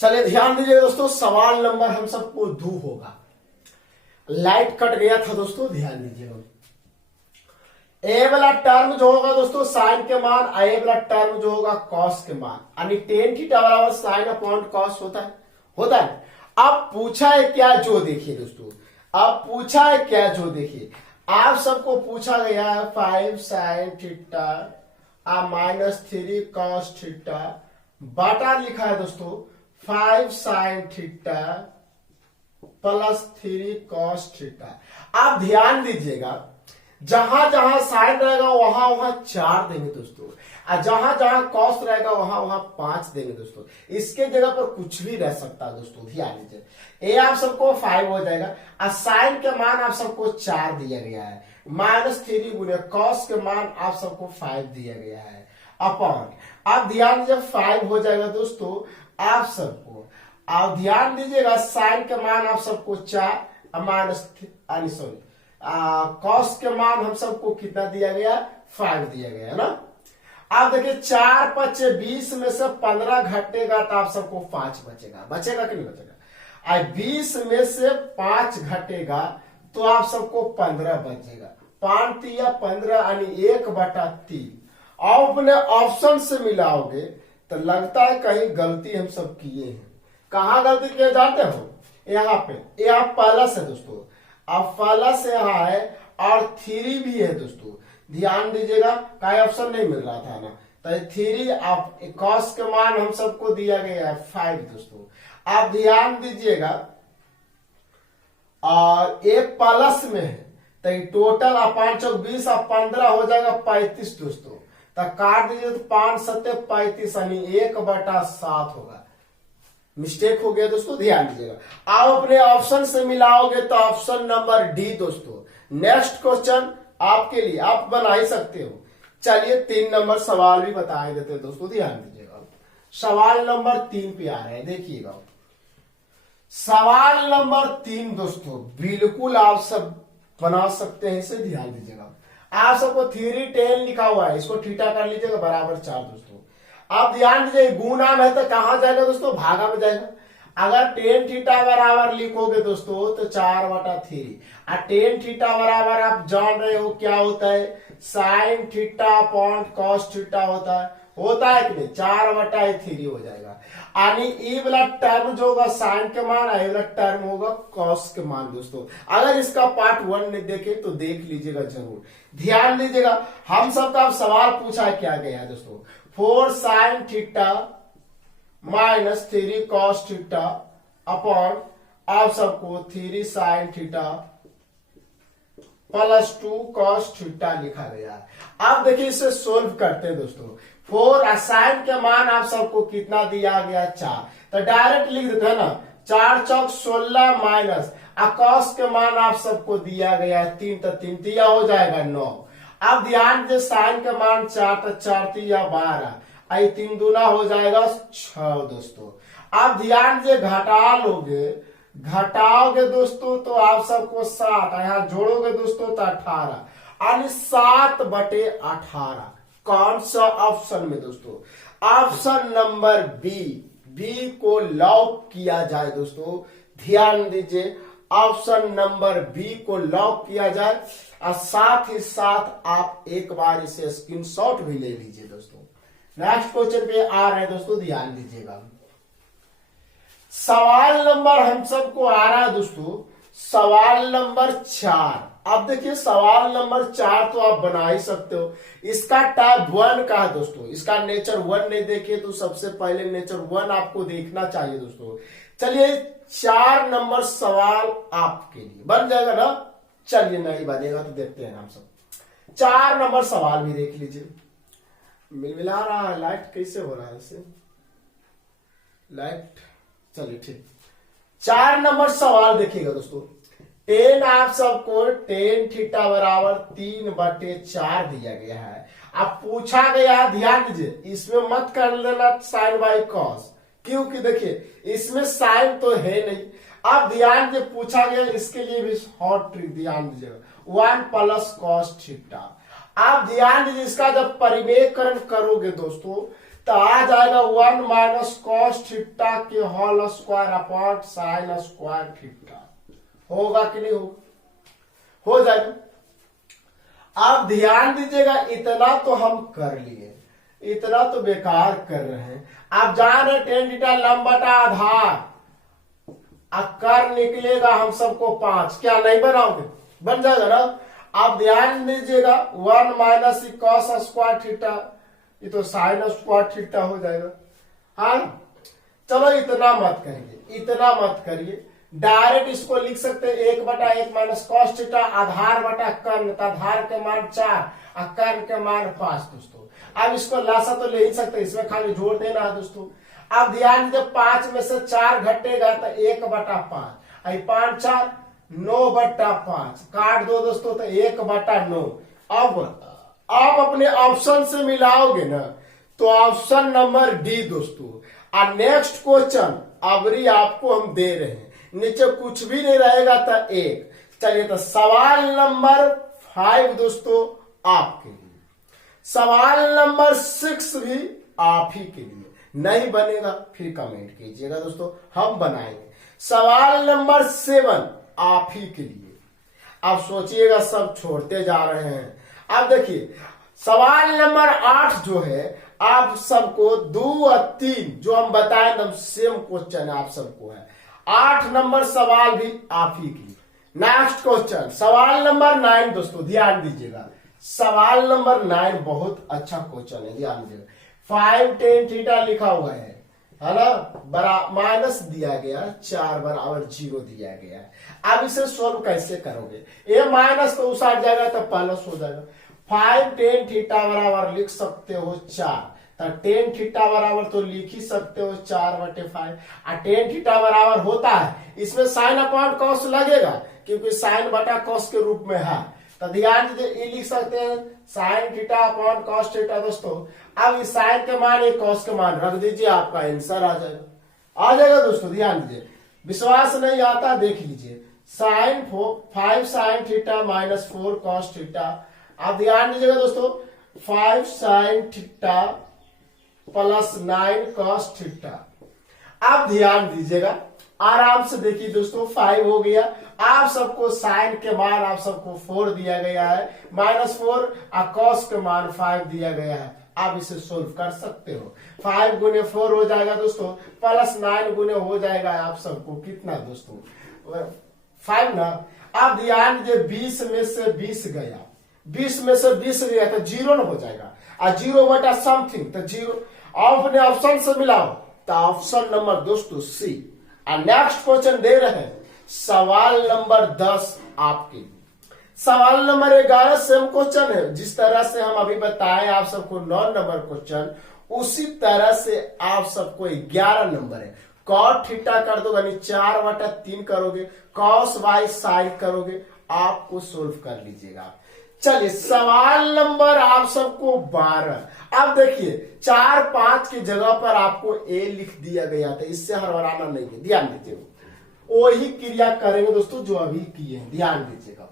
चलिए ध्यान दीजिए दोस्तों, सवाल नंबर हम सबको दो होगा। लाइट कट गया था दोस्तों, ध्यान दीजिएगा। ए वाला टर्म जो होगा दोस्तों साइन के मान, ए वाला टर्म जो होगा कॉस के मान, यानी टेन थीटा बराबर साइन अपॉन कॉस होता है। अब पूछा है क्या, जो देखिए दोस्तों, अब पूछा है क्या, जो देखिए, आप सबको पूछा गया है 5 साइन थीटा -3 कॉस थीटा बाटा लिखा है दोस्तों 5 साइन थीटा +3 कॉस थीटा। आप ध्यान दीजिएगा, जहां जहां साइन रहेगा वहां वहां 4 देंगे दोस्तों, और जहां जहां कॉस रहेगा वहां वहां 5 देंगे दोस्तों। इसके जगह पर कुछ भी रह सकता है दोस्तों, ध्यान दीजिए। ए आप सबको 5 हो जाएगा, और साइन के मान आप सबको 4 दिया गया है, -3 गुने कॉस के मान आप सबको 5 दिया गया है, अपॉन, अब ध्यान दीजिए 5 हो जाएगा दोस्तों आप सबको। आप ध्यान दीजिएगा साइन के मान आप सबको 4 कॉस के मान हम सबको कितना दिया गया, 5 दिया गया है ना। आप देखिए 4 × 5 = 20 में से 15 घटेगा तो आप सबको 5 बचेगा कि नहीं बचेगा। 20 में से 5 घटेगा तो आप सबको 15 बचेगा। 5 या 15 यानी 1/3। और अपने ऑप्शन से मिलाओगे तो लगता है कहीं गलती हम सब किए हैं। कहां गलती किए जाते हो, यहाँ पे, यहाँ प्लस है दोस्तों, अब प्लस यहाँ है और 3 भी है दोस्तों। ध्यान दीजिएगा, कोई ऑप्शन नहीं मिल रहा था ना, तो 3 आप कॉस के मान हम सबको दिया गया है 5 दोस्तों। आप ध्यान दीजिएगा, और एक प्लस में है तो टोटल 5 × 20 और 15 हो जाएगा 35 दोस्तों। तो काट दीजिए तो 5 × 7 = 35 यानी 1/7 होगा। मिस्टेक हो गया दोस्तों, ध्यान दीजिएगा। आप अपने ऑप्शन से मिलाओगे तो ऑप्शन नंबर डी दोस्तों। नेक्स्ट क्वेश्चन आपके लिए, आप बना ही सकते हो। चलिए 3 नंबर सवाल भी बता देते हैं दोस्तों, ध्यान दीजिएगा। सवाल नंबर 3 पे आ रहे हैं, देखिएगा। सवाल नंबर 3 दोस्तों बिल्कुल आप सब बना सकते हैं, इसे ध्यान दीजिएगा। आप सबको 3 10 लिखा हुआ है, इसको थीटा कर लीजिएगा बराबर 4 दोस्तों। आप ध्यान दीजिए, गुना में तो कहां जाएगा दोस्तों, भागा में जाएगा। अगर 10 थीटा बराबर लिखोगे दोस्तों तो 4/3, और 10 थीटा बराबर आप जान रहे हो क्या होता है, sine theta upon cos theta होता है कि नहीं, 4/3 हो जाएगा। यानी ई वाला टर्म जो होगा साइन के मान, आई वाला टर्म होगा कॉस के मान दोस्तों। अगर इसका पार्ट 1 नहीं देखे तो देख लीजिएगा जरूर। ध्यान दीजिएगा, हम सबका सवाल पूछा क्या गया है दोस्तों, 4 sine theta -3 cos theta upon आप सबको 3 साइन थीटा +2 कॉस थीटा लिखा गया है। अब देखिए इसे सोल्व करते हैं दोस्तों। 4 साइन के मान आप सबको कितना दिया गया, 4, तो डायरेक्ट लिख देते हैं ना, 4 × 4 = 16 माइनस कॉस के मान आप सबको दिया गया 3, तो 3 दिया हो जाएगा 9। अब ध्यान दीजिए साइन के मान 4, तो 4 × 3 = 12, 3 दूना हो जाएगा 6 दोस्तों। अब ध्यान दीजिए, घटाओगे दोस्तों तो आप सबको 7, यहां जोड़ोगे दोस्तों तो 18, यानी 7/18। कौन सा ऑप्शन में दोस्तों, ऑप्शन नंबर बी को लॉक किया जाए दोस्तों। ध्यान दीजिए, ऑप्शन नंबर बी को लॉक किया जाए, और साथ ही साथ आप एक बार इसे स्क्रीनशॉट भी ले लीजिए दोस्तों। नेक्स्ट क्वेश्चन पे आ रहे हैं दोस्तों, ध्यान दीजिएगा। सवाल नंबर हम सबको आ रहा है दोस्तों, सवाल नंबर 4। अब देखिए सवाल नंबर 4 तो आप बना ही सकते हो। इसका टाइप 1 का है दोस्तों, इसका नेचर 1 नहीं देखे तो सबसे पहले नेचर 1 आपको देखना चाहिए दोस्तों। चलिए 4 नंबर सवाल आपके लिए बन जाएगा ना। चलिए नहीं बनेगा तो देखते हैं हम सब। 4 नंबर सवाल भी देख लीजिए। मिला रहा है, लाइट कैसे हो रहा है इसे, लाइट, चलिए ठीक। 4 नंबर सवाल देखिएगा दोस्तों। 10 आप सबको 10 थीटा बराबर 3/4 दिया गया है। अब पूछा गया है, ध्यान दीजिए, इसमें मत कर लेना साइन बाई कॉस, क्योंकि देखिए इसमें साइन तो है नहीं। अब ध्यान दीजिए, पूछा गया इसके लिए भी हॉट ट्रिक ध्यान दीजिएगा, 1 + cos थीटा। आप ध्यान दीजिए, इसका जब परिमेयकरण करोगे दोस्तों तो आ जाएगा 1 माइनस कॉस थीटा के whole square upon sine square theta. होगा कि नहीं होगा? हो जाएगा। आप ध्यान दीजिएगा, इतना तो हम कर लिए, इतना तो बेकार कर रहे हैं। आप जान रहे टेन थीटा लंबटा आधार कर निकलेगा हम सबको 5, क्या नहीं बनाओगे? बन जाएगा ना। आप ध्यान दीजिएगा 1 माइनस कॉस स्क्वायर थीटा, ये तो साइन स्क्वायर थीटा हो जाएगा। हाँ चलो इतना मत करिए, इतना मत करिए, डायरेक्ट इसको लिख सकते हैं 1/1 माइनस कॉस थीटा आधार बटा कर्ण, आधार के मान 4 और कर्ण के मान 5 दोस्तों। अब इसको लासा तो ले ही सकते, इसमें खाली जोड़ देना है दोस्तों। अब ध्यान दीजिए 5 में से 4 घटेगा तो 1/5, 5 4 9/5 काट दो दोस्तों तो 1/9। अब आप अपने ऑप्शन से मिलाओगे ना तो ऑप्शन नंबर डी दोस्तों। और नेक्स्ट क्वेश्चन अबरी आपको हम दे रहे हैं, नीचे कुछ भी नहीं रहेगा तो 1। चलिए तो सवाल नंबर 5 दोस्तों आपके लिए, सवाल नंबर 6 भी आप ही के लिए। नहीं बनेगा फिर कमेंट कीजिएगा दोस्तों, हम बनाएंगे। सवाल नंबर 7 आप ही के लिए। आप सोचिएगा सब छोड़ते जा रहे हैं। अब देखिए सवाल नंबर 8 जो है आप सबको 2 और 3 जो हम बताए एकदम सेम क्वेश्चन आप सबको है। 8 नंबर सवाल भी आप ही के लिए। नेक्स्ट क्वेश्चन सवाल नंबर 9 दोस्तों ध्यान दीजिएगा। सवाल नंबर 9 बहुत अच्छा क्वेश्चन है, ध्यान दीजिएगा। 5 tan थीटा लिखा हुआ है ना, माइनस दिया गया 4 बराबर 0 दिया गया है। अब इसे सोल्व कैसे करोगे? ये माइनस तो उस आ जाएगा तो प्लस हो जाएगा। 5 tan थीटा बराबर लिख सकते हो 4, तो tan थीटा बराबर तो लिख ही सकते हो 4/5। और tan थीटा बराबर होता है, इसमें साइन अपॉन कॉस लगेगा क्योंकि साइन बटा कॉस के रूप में है। तो ध्यान दीजिए ये लिख सकते हैं sine theta upon cos theta दोस्तों। अब इस साइन के मान एक कॉस के मान रख दीजिए, आपका आंसर आ जाएगा। आ जाएगा दोस्तों, ध्यान दीजिए। विश्वास नहीं आता देख लीजिए, sine 5 sine theta minus 4 cos theta. आप ध्यान दीजिएगा दोस्तों, 5 sine theta plus 9 cos theta. आप ध्यान दीजिएगा, आराम से देखिए दोस्तों, 5 हो गया। आप सबको साइन के मान आप सबको 4 दिया गया है, -4 और कॉस के मान 5 दिया गया है। आप इसे सोल्व कर सकते हो। 5 गुने 4 हो जाएगा दोस्तों, प्लस 9 गुने हो जाएगा आप सबको कितना दोस्तों 5 ना। आप ध्यान दीजिए 20 में से 20 गया, 20 में से 20 गया तो 0 न हो जाएगा, और 0 बटा समथिंग तो 0। अपने ऑप्शन से मिलाओ तो ऑप्शन नंबर दोस्तों सी। और नेक्स्ट क्वेश्चन दे रहे हैं सवाल नंबर 10 आपके लिए। सवाल नंबर 11 सेम क्वेश्चन है, जिस तरह से हम अभी बताएं आप सबको 9 नंबर क्वेश्चन, उसी तरह से आप सबको 11 नंबर है। कॉट थीटा कर दो यानी 4/3 करोगे, कॉस वाई साइन करोगे, आपको सोल्व कर लीजिएगा। चलिए सवाल नंबर आप सबको 12। अब देखिए 4 5 की जगह पर आपको ए लिख दिया गया था, इससे हड़बड़ाना नहीं है, ध्यान दीजिएगा। वही क्रिया करेंगे दोस्तों जो अभी किए हैं, ध्यान दीजिएगा।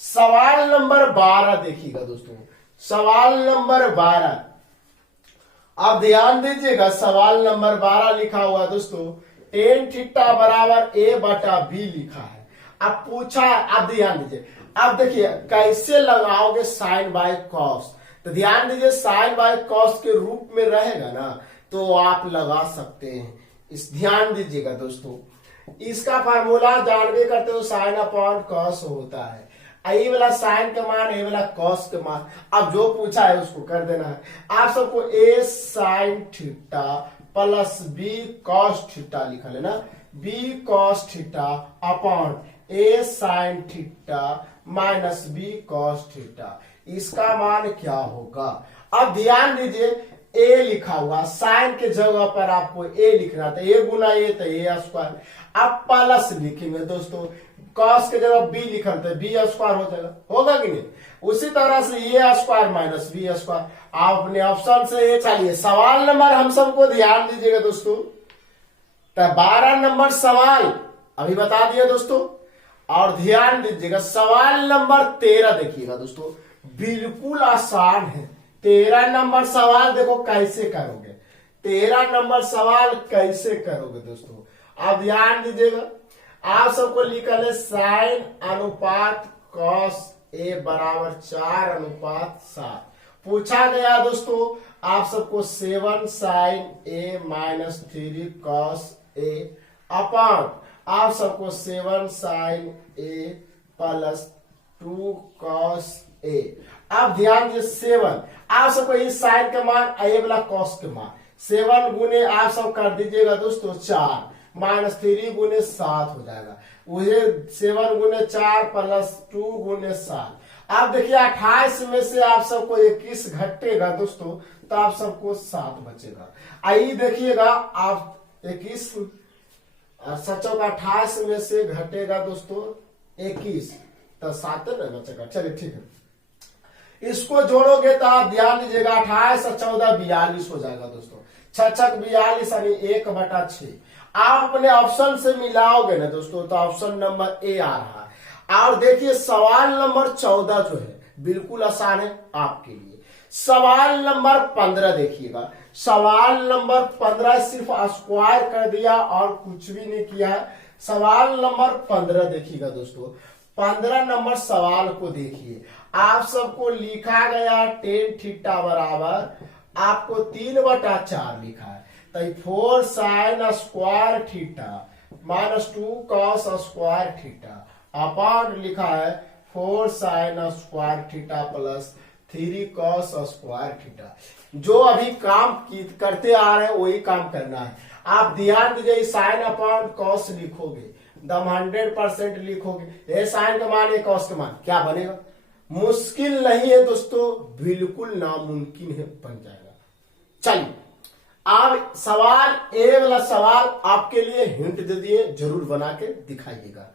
सवाल नंबर 12 देखिएगा दोस्तों, सवाल नंबर 12 आप ध्यान दीजिएगा। सवाल नंबर 12 लिखा हुआ दोस्तों tan थीटा बराबर a/b लिखा है। अब पूछा, आप ध्यान दीजिए। अब देखिए कैसे लगाओगे साइन बाय कॉस, तो ध्यान दीजिए साइन बाय कॉस के रूप में रहेगा ना तो आप लगा सकते हैं। इस ध्यान दीजिएगा दोस्तों, इसका फार्मूला जानवे करते हो साइन अपॉन कॉस होता है। ये वाला साइन का मान, ये वाला कॉस का मान। अब जो पूछा है उसको कर देना है। आप सबको a sign theta plus b cos theta लिखा लेना, b cos theta upon a sign theta minus b cos theta. इसका मान क्या होगा? अब ध्यान दीजिए a लिखा हुआ, साइन के जगह पर आपको a लिखना था, a गुना a तो a स्क्वायर। अब प्लस लिखेंगे दोस्तों, कॉस के जगह b लिखा था, b स्क्वायर हो जाएगा, होगा कि नहीं? उसी तरह से a square minus b square. आप अपने ऑप्शन से चलिए सवाल नंबर हम सबको ध्यान दीजिएगा दोस्तों। तो 12 नंबर सवाल अभी बता दिया दोस्तों, और ध्यान दीजिएगा सवाल नंबर 13 देखिएगा दोस्तों, बिल्कुल आसान है। 13 नंबर सवाल देखो कैसे करोगे। 13 नंबर सवाल कैसे करोगे दोस्तों, आप ध्यान दीजिएगा। आप सबको लिखल है साइन अनुपात कॉस ए बराबर 4:7। पूछा गया दोस्तों आप सबको 7 sign A minus 3 cos A upon आप सबको 7 sign A plus 2 cos A. आप ध्यान दीजिए 7 आप सबको इस साइन का मान ए वाला कॉस के मान 7 गुने आप सब कर दीजिएगा दोस्तों 4 माइनस 3 गुने 7 हो जाएगा। वही 7 गुने 4 प्लस 2 गुने 7। आप देखिए 28 में से आप सबको 21 घटेगा दोस्तों तो आप सबको 7 बचेगा। आइए देखिएगा आप 21 सचो का 28 में से घटेगा दोस्तों 21 तो 7 न बचेगा। चलिए ठीक है, इसको जोड़ोगे तो आप ध्यान दीजिएगा 28 और 14 42 हो जाएगा दोस्तों। 6 42 यानी 1/6। आप अपने ऑप्शन से मिलाओगे ना दोस्तों तो ऑप्शन नंबर ए आ रहा है। और देखिए सवाल नंबर 14 जो है बिल्कुल आसान है आपके लिए। सवाल नंबर 15 देखिएगा, सवाल नंबर 15 सिर्फ स्क्वायर कर दिया और कुछ भी नहीं किया है। सवाल नंबर 15 देखिएगा दोस्तों, 15 नंबर सवाल को देखिए। आप सबको लिखा गया tan थीटा बराबर आपको 3/4 लिखा है तो 4 sign square theta minus 2 cos square theta upon लिखा है 4 sign square theta plus 3 cos square theta. जो अभी काम करते आ रहे हैं वही काम करना है। आप ध्यान दीजिए साइन अपॉन कॉस लिखोगे एकदम 100% लिखोगे। ये साइन का मान है कॉस का मान क्या बनेगा, मुश्किल नहीं है दोस्तों, बिल्कुल नामुमकिन है, बन जाएगा। चलिए अब सवाल ए वाला सवाल आपके लिए हिंट दे दिए, जरूर बना के दिखाइएगा।